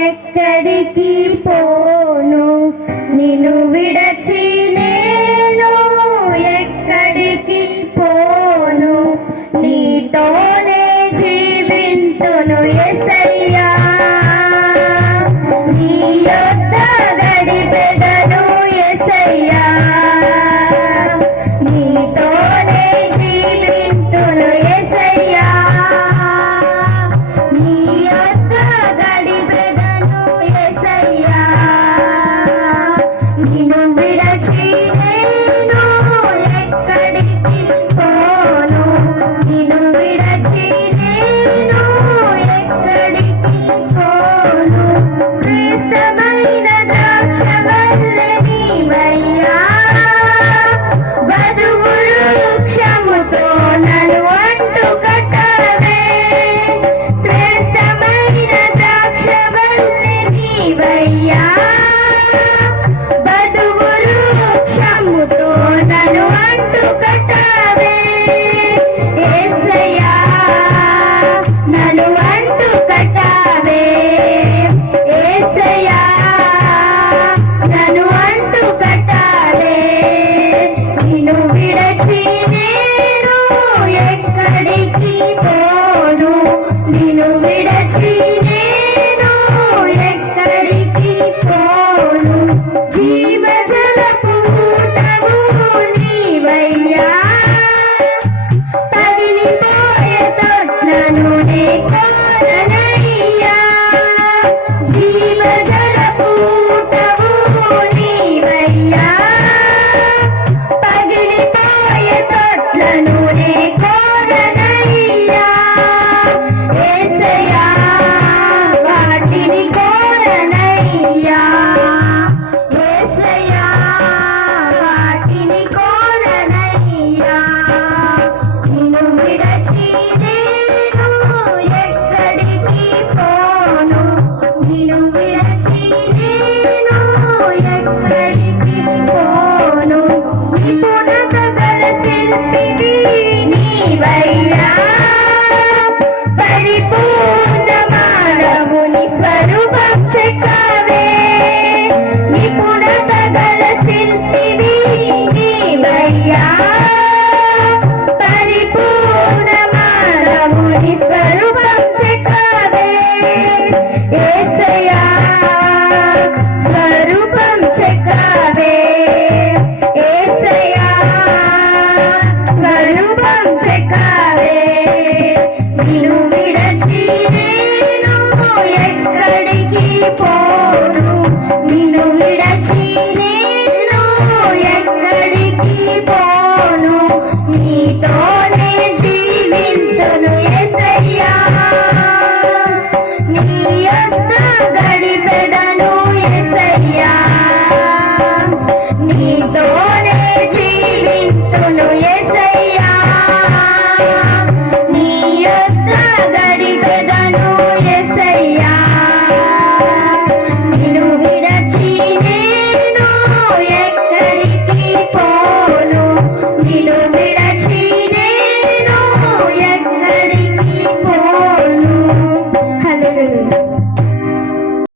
ఎక్కడికి పోను నిన్ను విడచి నేను ఎక్కడికి పోను నీతోనే జీవింతును యేసయ్యా నీ యొద్ద గడిపెదను యేసయ్యా నీతోనే జీవింతును యేసయ్యా నీ యొద్ద గడిపెదను యేసయ్యా నిన్ను విడచి నేను ఎక్కడికి పోను నిన్ను విడచి నేను ఎక్కడికి పోను శ్రేష్టమైన ద్రాక్షవల్లె నీవయ్యా వధువు వృక్షముతో నన్ను అంటుకట్టవే శ్రేష్టమైన ద్రాక్షవల్లె నీవయ్యా వధువు వృక్షముతో నన్ను అంటుకట్టవే యేసయ్యా నన్ను అంటుకట్టవే యేసయ్యా నన్ను అంటుకట్టవే నిన్ను విడచి నేను ఎక్కడికి పోను నిన్ను విడచి